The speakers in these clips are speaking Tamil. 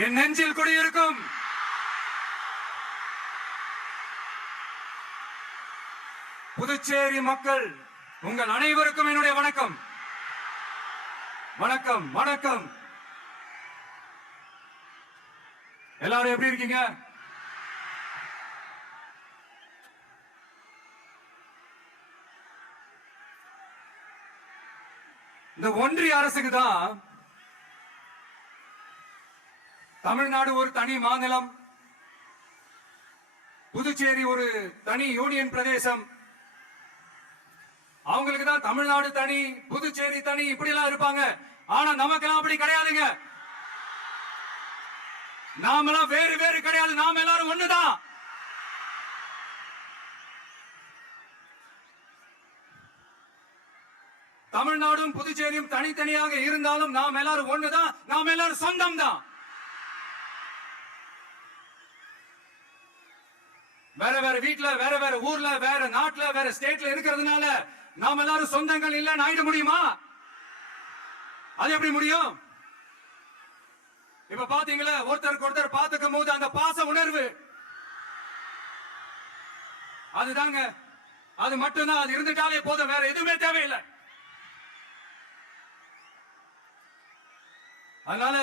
என் நெஞ்சில் குடியிருக்கும் புதுச்சேரி மக்கள் உங்கள் அனைவருக்கும் என்னுடைய வணக்கம். வணக்கம் வணக்கம். எல்லாரும் எப்படி இருக்கீங்க? இந்த ஒன்றிய அரசுக்கு தான் தமிழ்நாடு ஒரு தனி மாநிலம், புதுச்சேரி ஒரு தனி யூனியன் பிரதேசம். அவங்களுக்கு தான் தமிழ்நாடு தனி, புதுச்சேரி தனி, இப்படி எல்லாம் இருப்பாங்க. ஆனா நமக்கெல்லாம் அப்படி கிடையாதுங்க. நாமெல்லாம் வேறு வேறு கிடையாது. நாம எல்லாரும் ஒண்ணுதான். தமிழ்நாடும் புதுச்சேரியும் தனித்தனியாக இருந்தாலும் நாம் எல்லாரும் ஒண்ணுதான். நாம் எல்லாரும் சொந்தம் தான். வேற வேற வீட்டுல, வேற வேற ஊர்ல, வேற நாட்டுல, வேற ஸ்டேட்ல இருக்கிறதுனால நாம் எல்லாரும் சொந்தங்கள் இல்லைன்னு ஆயிட முடியுமா? அது எப்படி முடியும்? இப்ப பாத்தீங்களா, ஒருத்தருக்கு ஒருத்தர் பாத்துக்கும் போது அந்த பாச உணர்வு அதுதாங்க. அது மட்டும்தான். அது இருந்துட்டாலே போதும், வேற எதுவுமே தேவையில்லை. அதனால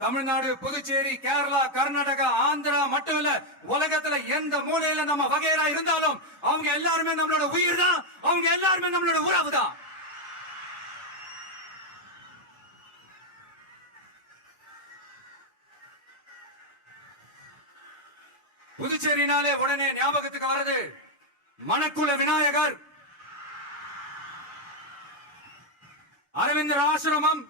தமிழ்நாடு, புதுச்சேரி, கேரளா, கர்நாடகா, ஆந்திரா மட்டும் இல்ல, உலகத்துல எந்த மூலையில நம்ம வகைரா இருந்தாலும் அவங்க எல்லாருமே நம்மளோட உயிர் தான். அவங்க எல்லாருமே நம்மளோட உறவு தான். புதுச்சேரினாலே உடனே ஞாபகத்துக்கு வருது மணக்குள விநாயகர், அரவிந்தர் ஆசிரமம்,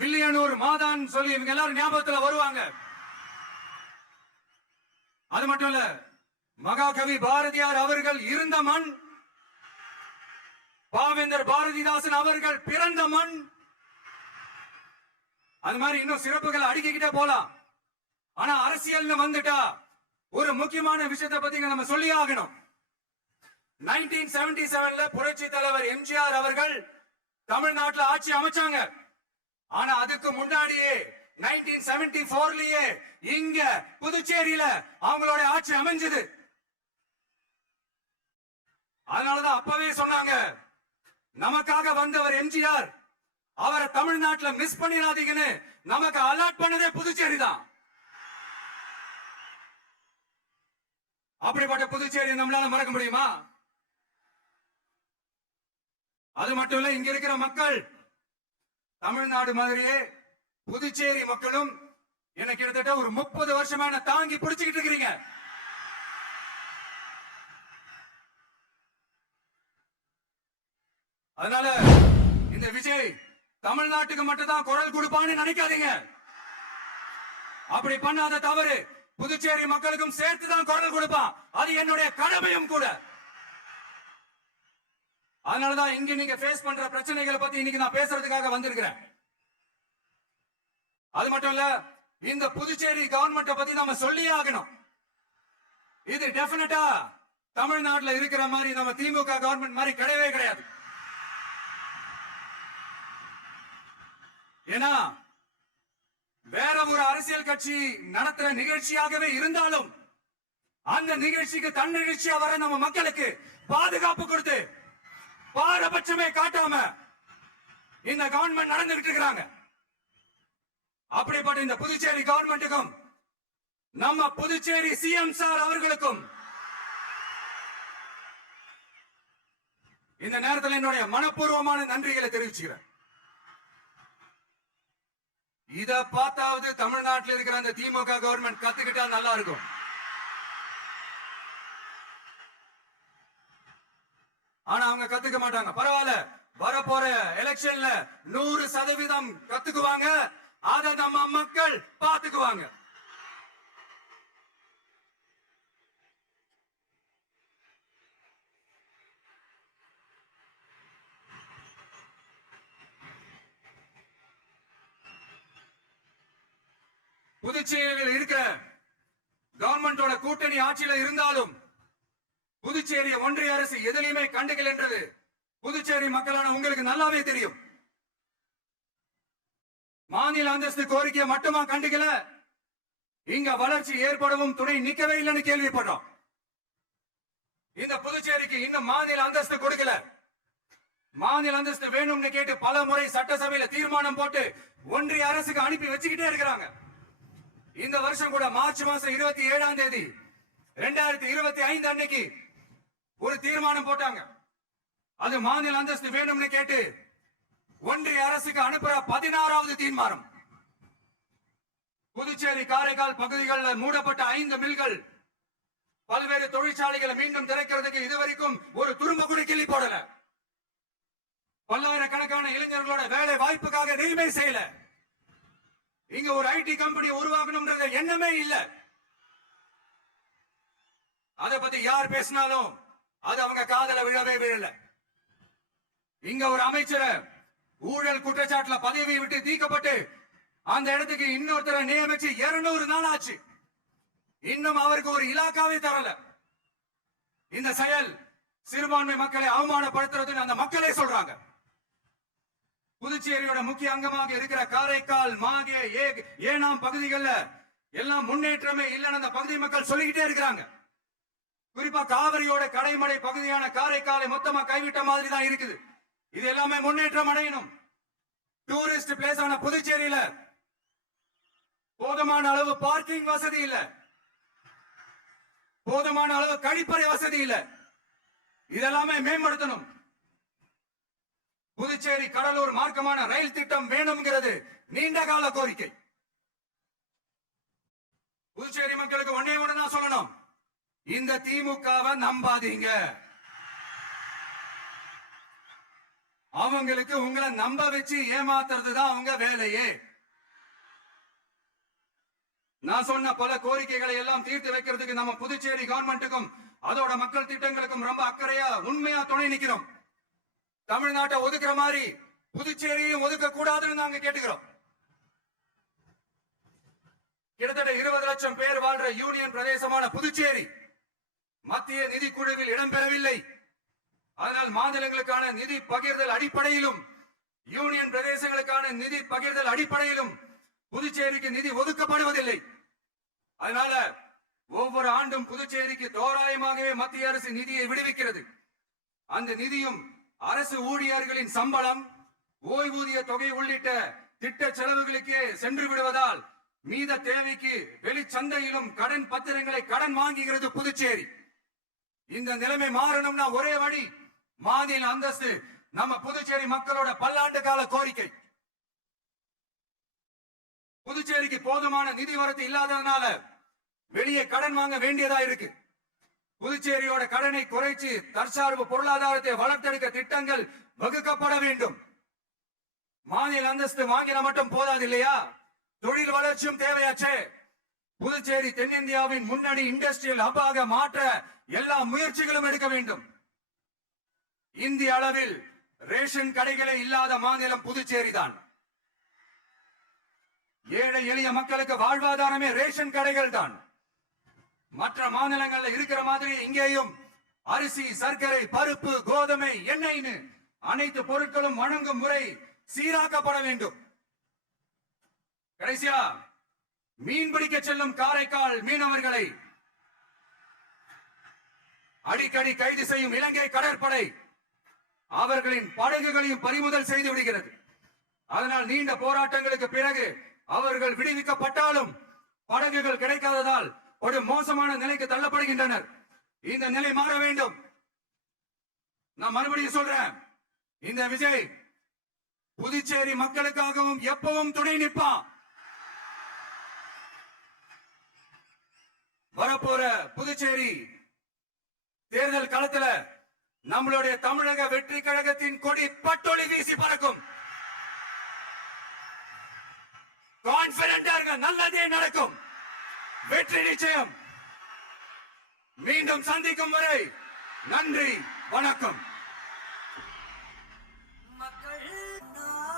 வில்லியனூர் மாதான் சொல்லி இவங்க எல்லாரும் ஞாபகத்துல வருவாங்க. அது மட்டும் இல்ல, மகாகவி பாரதியார் அவர்கள் இருந்த மண், பாவேந்தர் பாரதிதாசன் அவர்கள் பிறந்த மண். அது மாதிரி இன்னும் சிறப்புகள் அடுக்கிக்கிட்டே போலாம். ஆனா அரசியல் வந்துட்டா ஒரு முக்கியமான விஷயத்தை பத்தி நம்ம சொல்லி ஆகணும். 1977ல புரட்சி தலைவர் எம்ஜிஆர் அவர்கள் தமிழ்நாட்டில் ஆட்சி அமைச்சாங்க. ஆனா அதுக்கு முன்னாடியே 1974லயே இங்க புதுச்சேரியில அவங்களோட ஆட்சி அமைஞ்சது. அதனாலதான் அப்பவே சொன்னாங்க, நமக்காக வந்தவர் எம்ஜிஆர், அவரை தமிழ்நாட்டுல மிஸ் பண்ணிடாதீங்கன்னு நமக்கு அலாட் பண்ணதே புதுச்சேரி தான். அப்படிப்பட்ட புதுச்சேரி நம்மளால மறக்க முடியுமா? அது மட்டும் இல்ல, இங்க இருக்கிற மக்கள் தமிழ்நாடு மாதிரியே புதுச்சேரி மக்களும் என்ன கிட்டத்தட்ட ஒரு 30 வருஷமா தாங்கி பிடிச்சுக்கிட்டு இருக்கிறீங்க. அதனால இந்த விஜய் தமிழ்நாட்டுக்கு மட்டும் தான் குரல் கொடுப்பான்னு நினைக்காதீங்க. அப்படி பண்ணாத தவறு புதுச்சேரி மக்களுக்கும் சேர்த்துதான் குரல் கொடுப்பான். அது என்னுடைய கடமையும் கூட. அதனாலதான் இங்க நீங்க ஃபேஸ் பண்ற பிரச்சனைகளை பத்தி இன்னைக்கு நான் பேசுறதுக்காக வந்திருக்கிறேன். அது மட்டும் இல்ல, இந்த புதுச்சேரி கவர்மெண்ட்டை பத்தி நம்ம சொல்லியே ஆகணும். இது டெஃபினட்டா தமிழ்நாட்டுல இருக்கிற மாதிரி நம்ம திமுக கவர்மெண்ட் மாதிரி கிடையவே கிடையாது. ஏன்னா வேற ஒரு அரசியல் கட்சி நடத்துற நிகழ்ச்சியாகவே இருந்தாலும் அந்த நிகழ்ச்சிக்கு தன்னிகழ்ச்சியா வர நம்ம மக்களுக்கு பாதுகாப்பு கொடுத்து பாரபட்சமே காட்டாம இந்த கவர்மெண்ட் நடந்துகிட்டு இருக்கிறாங்க. அப்படிப்பட்ட இந்த புதுச்சேரி கவர்மெண்ட்டுக்கும் நம்ம புதுச்சேரி சிஎம் சார் அவர்களுக்கும் இந்த நேரத்தில் என்னுடைய மனப்பூர்வமான நன்றிகளை தெரிவிச்சுக்கிறேன். இத பார்த்தாவது தமிழ்நாட்டில் இருக்கிற அந்த திமுக கவர்மெண்ட் கத்துக்கிட்டா நல்லா இருக்கும். ஆனா அவங்க கத்துக்க மாட்டாங்க. பரவாயில்ல, வரப்போற எலெக்ஷன்ல 100% கத்துக்குவாங்க. அத நம்ம மக்கள் பாத்துக்குவாங்க. புதுச்சேரியில் இருக்கிற கவர்மெண்டோட கூட்டணி ஆட்சியில இருந்தாலும் புதுச்சேரி ஒன்றிய அரசு எதிலையுமே கண்டுகள் என்றது புதுச்சேரி மக்களான உங்களுக்கு நல்லாவே தெரியும். மாநில அந்தஸ்து கோரிக்கையை மட்டுமா கண்டுக்கல, இங்க வளர்ச்சி ஏற்படவும் துணை நிக்கவே இல்லைன்னு கேள்விப்படுறோம். இந்த புதுச்சேரிக்கு இன்னும் மாநில அந்தஸ்து கொடுக்கல. மாநில அந்தஸ்து வேணும்னு கேட்டு பல முறை சட்டசபையில தீர்மானம் போட்டு ஒன்றிய அரசுக்கு அனுப்பி வச்சுக்கிட்டே இருக்கிறாங்க. இந்த வருஷம் கூட மார்ச் மாசம் 27ஆம் தேதி 2025 அன்னைக்கு ஒரு தீர்மானம் போட்டாங்க. அது மாநில அந்தஸ்து வேணும்னு கேட்டு ஒன்றிய அரசுக்கு அனுப்புற 16வது தீர்மானம். புதுச்சேரி காரைக்கால் பகுதிகளில் மூடப்பட்ட 5 மில்கள், பல்வேறு தொழிற்சாலைகளை மீண்டும் திறக்கிறதுக்கு இதுவரைக்கும் ஒரு துரும்ப கூட கிள்ளி போடல. பல்லாயிரக்கணக்கான இளைஞர்களோட வேலை வாய்ப்புக்காக எதையுமே செய்யல. இங்க ஒரு ஐடி கம்பெனி உருவாக்கணும்ன்றது எண்ணமே இல்ல. அதை பத்தி யார் பேசினாலும் அது அவங்க காதல விழவே விழல. இங்க ஒரு அமைச்சரை ஊழல் குற்றச்சாட்டுல பதவியை விட்டு தீக்கப்பட்டு அந்த இடத்துக்கு இன்னொருத்தரை நியமிச்சு 200 நாள் ஆச்சு. இன்னும் அவருக்கு ஒரு இலாக்காவே தரல. இந்த செயல் சிறுபான்மை மக்களை அவமானப்படுத்துறதுன்னு அந்த மக்களே சொல்றாங்க. புதுச்சேரியோட முக்கிய அங்கமாக இருக்கிற காரைக்கால், மாகே, ஏனாம் பகுதிகளில் எல்லாம் முன்னேற்றமே இல்லைன்னு அந்த பகுதி மக்கள் சொல்லிக்கிட்டே இருக்கிறாங்க. குறிப்பா காவிரியோட கடைமடை பகுதியான காரைக்காலை மொத்தமா கைவிட்ட மாதிரி தான் இருக்குது. இது எல்லாமே முன்னேற்றம் அடையணும். டூரிஸ்ட் பிளேஸ் ஆன புதுச்சேரியில போதுமான அளவு பார்க்கிங் வசதி இல்ல, போதுமான அளவு கழிப்பறை வசதி இல்ல. இதெல்லாமே மேம்படுத்தணும். புதுச்சேரி கடலூர் மார்க்கமான ரயில் திட்டம் வேணும்ங்கிறது நீண்ட கால கோரிக்கை. புதுச்சேரி மக்களுக்கு ஒன்னே ஒண்ணு தான் சொல்லணும், இந்த திமுகவை நம்பாதீங்க. அவங்களுக்கு உங்களை நம்ப வச்சு ஏமாத்துறது தான் அவங்க வேலையே. நான் சொன்ன பல கோரிக்கைகளை எல்லாம் தீர்த்து வைக்கிறதுக்கு நம்ம புதுச்சேரி கவர்மெண்ட்டுக்கும் அதோட மக்கள் திட்டங்களுக்கும் ரொம்ப அக்கறையா உண்மையா துணை நிக்கிறோம். தமிழ்நாட்டை ஒதுக்குற மாதிரி புதுச்சேரியும் ஒதுக்க கூடாதுன்னு நாங்க கேட்டுக்கிறோம். கிட்டத்தட்ட 20 லட்சம் பேர் வாழ்ற யூனியன் பிரதேசமான புதுச்சேரி மத்திய நிதி குழுவில் இடம்பெறவில்லை. அதனால் மாநிலங்களுக்கான நிதி பகிர்தல் அடிப்படையிலும் யூனியன் பிரதேசங்களுக்கான நிதி பகிர்தல் அடிப்படையிலும் புதுச்சேரிக்கு நிதி ஒதுக்கப்படுவதில்லை. அதனால ஒவ்வொரு ஆண்டும் புதுச்சேரிக்கு தோராயமாகவே மத்திய அரசு நிதியை விடுவிக்கிறது. அந்த நிதியும் அரசு ஊழியர்களின் சம்பளம், ஓய்வூதிய தொகை உள்ளிட்ட திட்ட செலவுகளுக்கே சென்று விடுவதால் மீத தேவைக்கு வெளிச்சந்தையிலும் கடன் பத்திரங்களை கடன் வாங்குகிறது புதுச்சேரி. இந்த நிலைமை மாறணும்னா ஒரே வழி மாநில அந்தஸ்து. நம்ம புதுச்சேரி மக்களோட பல்லாண்டு கால கோரிக்கை. புதுச்சேரிக்கு போதுமான நிதி வரத்து இல்லாததுனால வெளியே கடன் வாங்க வேண்டியதா இருக்கு. புதுச்சேரியோட கடனை குறைச்சு தற்சார்பு பொருளாதாரத்தை வளர்த்தெடுக்க திட்டங்கள் வகுக்கப்பட வேண்டும். மாநில அந்தஸ்து வாங்கின மட்டும் போதாது இல்லையா, தொழில் வளர்ச்சியும் தேவையாச்சே. புதுச்சேரி தென்னிந்தியாவின் முன்னணி இண்டஸ்ட்ரியல் ஹப்பாக மாற்ற எல்லா முயற்சிகளும் எடுக்க வேண்டும். இந்திய அளவில் ரேஷன் கடைகளே இல்லாத மாநிலம் புதுச்சேரி தான். ஏழை எளிய மக்களுக்கு வாழ்வாதாரமே ரேஷன் கடைகள் தான். மற்ற மாநிலங்கள்ல இருக்கிற மாதிரி இங்கேயும் அரிசி, சர்க்கரை, பருப்பு, கோதுமை, எண்ணெய்னு அனைத்து பொருட்களும் வழங்கும் முறை சீராக்கப்பட வேண்டும். கடைசியா மீன் பிடிக்க செல்லும் காரைக்கால் மீனவர்களை அடிக்கடி கைது செய்யும் இலங்கை கடற்படை அவர்களின் படகுகளையும் பறிமுதல் செய்து விடுகிறது. அதனால் நீண்ட போராட்டங்களுக்கு பிறகு அவர்கள் விடுவிக்கப்பட்டாலும் படகுகள் கிடைக்காததால் ஒரு மோசமான நிலைக்கு தள்ளப்படுகின்றனர். இந்த நிலை மாற வேண்டும். நான் மறுபடியும் சொல்றேன், இந்த விஜய் புதுச்சேரி மக்களுக்காகவும் எப்பவும் துணை நிற்பான். வரப்போற புதுச்சேரி தேர்தல் களத்துல நம்மளுடைய தமிழக வெற்றி கழகத்தின் கொடி பட்டொளி வீசி பறக்கும். கான்பிடென்டா இருக்க, நல்லதே நடக்கும். வெற்றி நிச்சயம். மீண்டும் சந்திக்கும் வரை நன்றி, வணக்கம்.